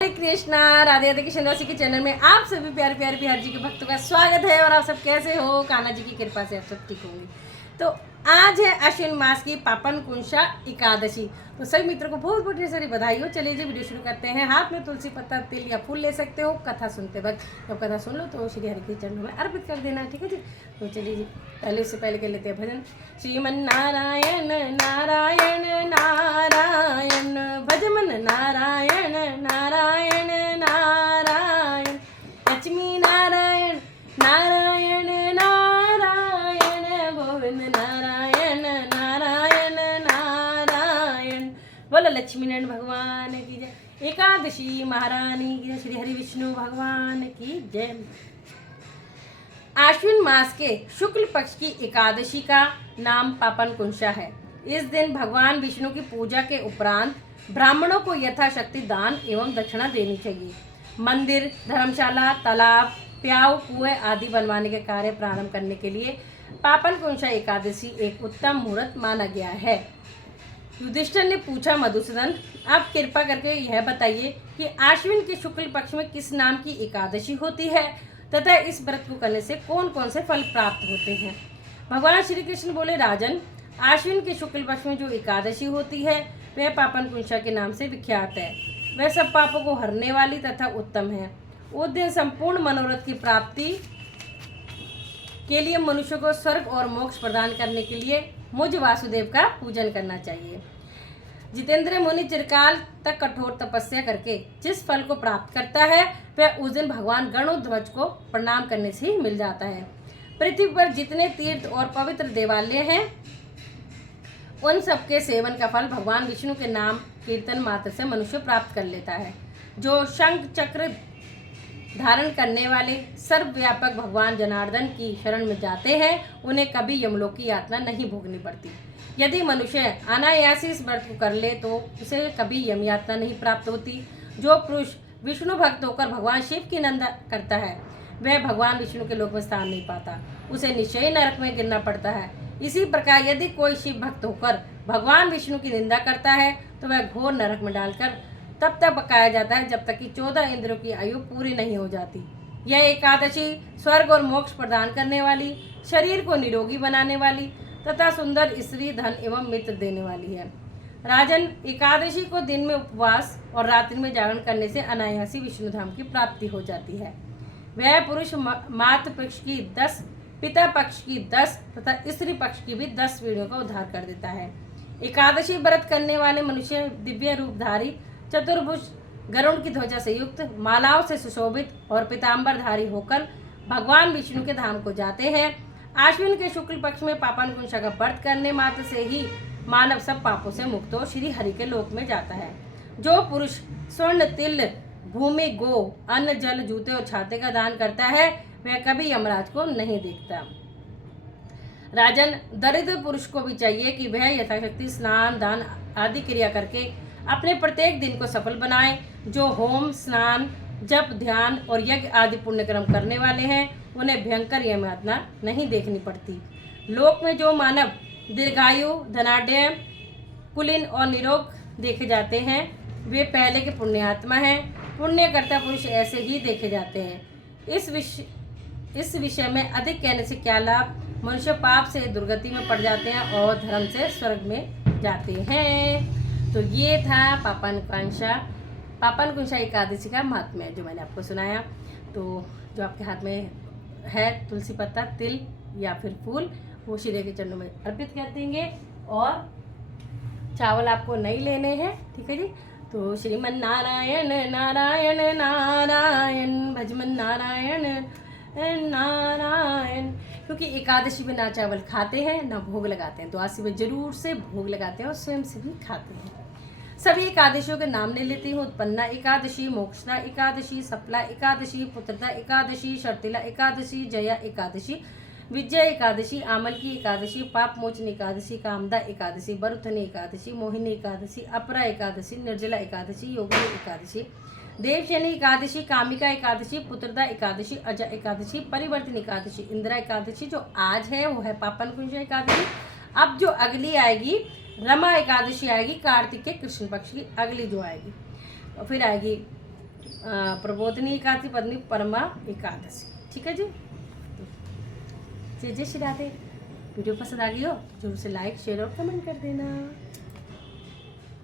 हरे कृष्णा। राधे राधे कृष्ण दासी के चैनल में आप सभी प्यारे प्यारे बिहार जी के भक्तों का स्वागत है। और आप सब कैसे हो? कान्हा जी की कृपा से आप सब ठीक होंगे। तो आज है अश्विन मास की पापन कुंशा एकादशी। तो सभी मित्रों को बहुत बहुत ढेर सारी बधाई हो। चलिए जी वीडियो शुरू करते हैं। हाथ में तुलसी पत्ता, तिल या फूल ले सकते हो। कथा सुनते वक्त जब कथा सुन लो तो श्री हरि के चरणों में अर्पित कर देना, ठीक है जी। तो चलिए जी, पहले उससे पहले कर लेते हैं भजन। श्रीमन नारायण नारायण नारायण, भजमन नारायण नारायण नारायण, लक्ष्मी नारायण नारायण नारायण, गोविंद नारायण नारायण नारायण। बोलो लक्ष्मी नारायण भगवान की जय। एकादशी महारानी की जय। श्री हरि विष्णु भगवान की जय। आश्विन मास के शुक्ल पक्ष की एकादशी का नाम पापन कुंशा है। इस दिन भगवान विष्णु की पूजा के उपरांत ब्राह्मणों को यथाशक्ति दान एवं दक्षिणा देनी चाहिए। मंदिर, धर्मशाला, तालाब, प्याऊ, कुएं आदि बनवाने के कार्य प्रारंभ करने के लिए पापन कुंशा एकादशी एक उत्तम मुहूर्त माना गया है। युधिष्ठिर ने पूछा, मधुसूदन आप कृपा करके यह बताइए कि आश्विन के शुक्ल पक्ष में किस नाम की एकादशी होती है तथा इस व्रत को करने से कौन कौन से फल प्राप्त होते हैं। भगवान श्री कृष्ण बोले, राजन, आश्विन के शुक्ल पक्ष में जो एकादशी होती है वह पापन कुंशा के नाम से विख्यात है। वह सब पापों को हरने वाली तथा उत्तम है। उस दिन संपूर्ण मनोरथ की प्राप्ति के लिए मनुष्य को स्वर्ग और मोक्ष प्रदान करने के लिए मुझ वासुदेव का पूजन करना चाहिए। जितेंद्र मुनि चिरकाल तक कठोर तपस्या करके जिस फल को प्राप्त करता है वह उस दिन भगवान गरुड़ध्वज को प्रणाम करने से ही मिल जाता है। पृथ्वी पर जितने तीर्थ और पवित्र देवालय हैं उन सबके सेवन का फल भगवान विष्णु के नाम कीर्तन मात्र से मनुष्य प्राप्त कर लेता है। जो शंख चक्र धारण करने वाले सर्वव्यापक भगवान जनार्दन की शरण में जाते हैं उन्हें कभी यमलोक की यातना नहीं भोगनी पड़ती। यदि मनुष्य अनायासी इस व्रत को कर ले तो उसे कभी यम यातना नहीं प्राप्त होती। जो पुरुष विष्णु भक्त होकर भगवान शिव की निंदा करता है वह भगवान विष्णु के लोक में स्थान नहीं पाता, उसे निश्चय नरक में गिरना पड़ता है। इसी प्रकार यदि कोई शिव भक्त होकर भगवान विष्णु की निंदा करता है तो वह घोर नरक में डालकर तब तक पकाया जाता है जब तक कि 14 इंद्रियों की आयु पूरी नहीं हो जाती। यह एकादशी स्वर्ग और मोक्ष प्रदान करने वाली, शरीर को निरोगी बनाने वाली तथा सुंदर स्त्री, धन एवं मित्र देने वाली है। राजन, एकादशी को दिन में उपवास और रात्रि में जागरण करने से अनायासी विष्णु धाम की प्राप्ति हो जाती है। वह पुरुष मातृ पक्ष की 10, पिता पक्ष की 10 तथा स्त्री पक्ष की भी 10 पीढ़ियों का उद्धार कर देता है। एकादशी व्रत करने वाले मनुष्य दिव्य रूपधारी, चतुर्भुज, गरुड़ की ध्वजा से युक्त, मालाओं से सुशोभित और पीताम्बरधारी होकर भगवान विष्णु के धाम को जाते हैं। आश्विन के शुक्ल पक्ष में पापन कुंशा का व्रत करने मात्र से ही मानव सब पापों से मुक्त हो श्री हरि के लोक में जाता है। जो पुरुष स्वर्ण, तिल, भूमि, गो, अन्न, जल, जूते और छाते का दान करता है वह कभी यमराज को नहीं देखता। राजन, दरिद्र पुरुष को भी चाहिए कि वह यथाशक्ति स्नान, दान आदि क्रिया करके अपने प्रत्येक दिन को सफल बनाए। जो होम, स्नान, जप, ध्यान और यज्ञ आदि पुण्य कर्म करने वाले हैं उन्हें भयंकर यम यातना नहीं देखनी पड़ती। लोक में जो मानव दीर्घायु, धनाढ्य, कुलीन और निरोग देखे जाते हैं वे पहले के पुण्यात्मा हैं। पुण्यकर्ता पुरुष ऐसे ही देखे जाते हैं। इस विषय में अधिक कहने से क्या लाभ। मनुष्य पाप से दुर्गति में पड़ जाते हैं और धर्म से स्वर्ग में जाते हैं। तो ये था पापन कुंशा एकादशी का महात्म्य जो मैंने आपको सुनाया। तो जो आपके हाथ में है तुलसी पत्ता, तिल या फिर फूल, वो श्री के चरणों में अर्पित कर देंगे। और चावल आपको नहीं लेने हैं, ठीक है जी। तो श्रीमन नारायण नारायण नारायण, भजमन नारायण नारायण। क्योंकि एकादशी में ना चावल खाते हैं ना भोग लगाते हैं, द्वादशी में जरूर से भोग लगाते हैं और स्वयं से भी खाते हैं। सभी एकादशियों के नाम ले लेती हूँ। उत्पन्ना एकादशी, मोक्षदा एकादशी, सफला एकादशी, पुत्रदा एकादशी, शर्तिला एकादशी, जया एकादशी, विजय एकादशी, आमल की एकादशी, पाप मोचन एकादशी, कामदा एकादशी, बरुथनी एकादशी, मोहिनी एकादशी, अपरा एकादशी, निर्जला एकादशी, योगिनी एकादशी, देवशनी एकादशी, कामिका एकादशी, पुत्रदा एकादशी, अजा एकादशी, परिवर्तन एकादशी, इंदिरा एकादशी जो आज है वो है पापन कुंशा एकादशी। अब जो अगली आएगी रमा एकादशी आएगी, कार्तिक के कृष्ण पक्ष की अगली जो आएगी। और फिर आएगी प्रबोधिनी एकादशी, पत्नी परमा एकादशी। ठीक है जी। जय जय श्री राधे। वीडियो पसंद आ गई हो तो जरूर से लाइक शेयर और कमेंट कर देना।